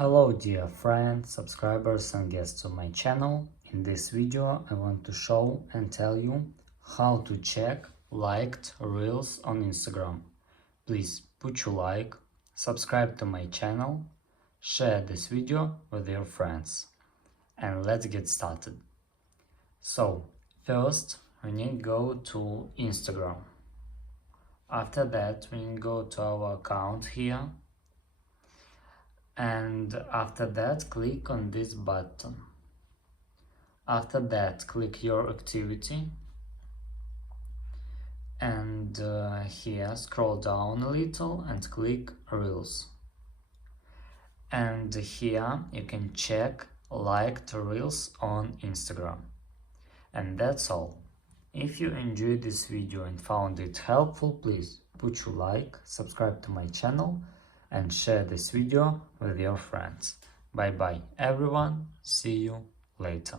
Hello dear friends, subscribers and guests of my channel. In this video I want to show and tell you how to check liked reels on Instagram. Please put your like, subscribe to my channel, share this video with your friends, and let's get started. So first we need to go to Instagram. After that we need to go to our account here. And after that click on this button. After that click your activity and here scroll down a little and click Reels. And here you can check liked Reels on Instagram. And that's all. If you enjoyed this video and found it helpful, please put your like, subscribe to my channel and share this video with your friends. Bye bye everyone, see you later.